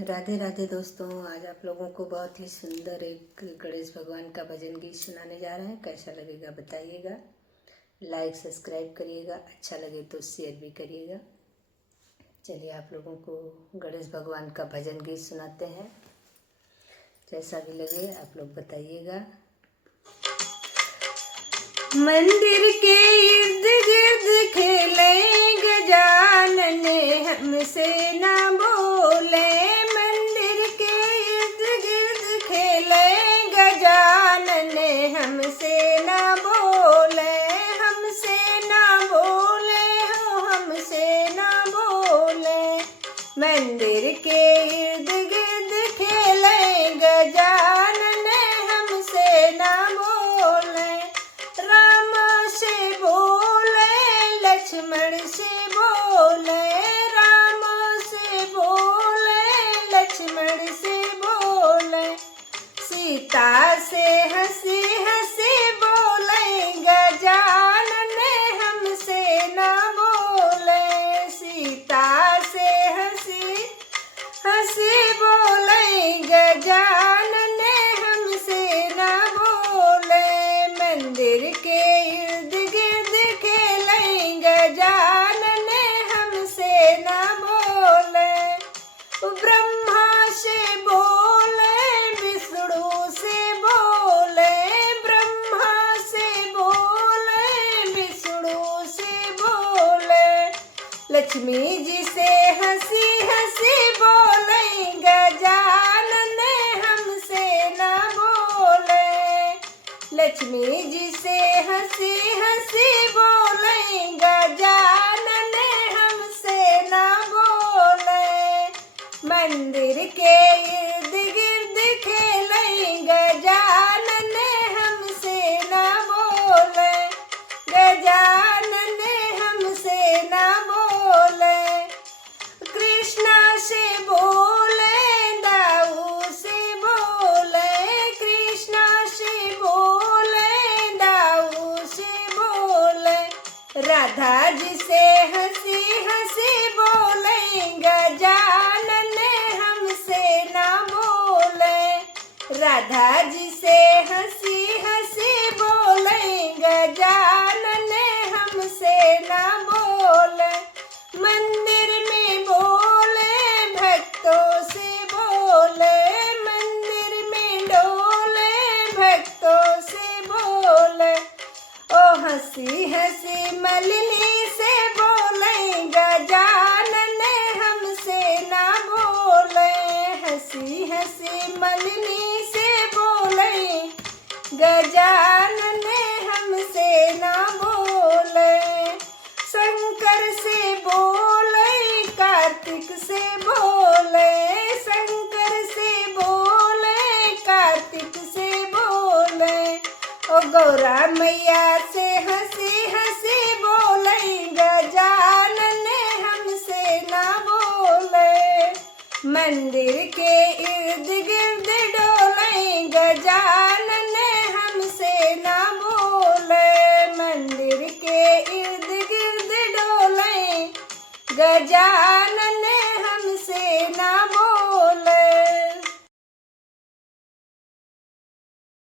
राधे राधे दोस्तों, आज आप लोगों को बहुत ही सुंदर एक गणेश भगवान का भजन गीत सुनाने जा रहे हैं। कैसा लगेगा बताइएगा, लाइक सब्सक्राइब करिएगा, अच्छा लगे तो शेयर भी करिएगा। चलिए आप लोगों को गणेश भगवान का भजन गीत सुनाते हैं। जैसा भी लगे आप लोग बताइएगा। मंदिर के इर्द गिर्द खेले गजानन, हमसे ना बोले। मंदिर के इर्द गिर्द खेले गजानन, हमसे ना बोले, हमसे ना बोले हो, हमसे ना बोले। मंदिर के इर्द गिर्द खेले गजानन, हमसे ना बोले। राम से बोले, लक्ष्मण से बोले, राम से बोले, लक्ष्मण से बोले। सीता से हंसी हंसी बोले गजानन, हमसे ना बोले। सीता से हंसी हंसी बोले गजानन, हमसे ना बोले। मंदिर के इर्द गिर्द खेले गजानन, हमसे ना बोले। ब्रह्मा से बोले, विष्णु से बोले, ब्रह्मा से बोले, विष्णु से बोले। लक्ष्मी जी से हंसी हंसी बोले गजानन, हमसे ना बोले। लक्ष्मी जी से हंसी हंसी बोले गजानन, हमसे ना बोले। मंदिर के इर्द गिर्द खेले गजानन, हमसे ना बोले। गजानन हमसे ना बोले। कृष्णा से बोले, दाऊ से बोले, कृष्णा से बोले, दाऊ से बोले। राधा जी से हंसी हंसी बोले गजानन, हमसे ना बोले। राधा जी से हंसी हंसी बोले गजानन, हमसे ना बोले। मंदिर में बोले, भक्तों से बोले, मंदिर में डोले, भक्तों से बोले। ओ हंसी हंसी मलिनी से बोले गजानन, हमसे ना बोले। हंसी हंसी मलिनी से बोले गजानन, हमसे ना बोले। शंकर से बोले, कार्तिक से बोले, शंकर से बोले, कार्तिक से बोले। ओ गौरा मैया से हंसी हंसी बोले गजानन, हमसे ना बोले। मंदिर के इर्द गिर्द डोले गजानन, हमसे ना बोले। मंदिर के इर्द गिर्द डोले गजानन।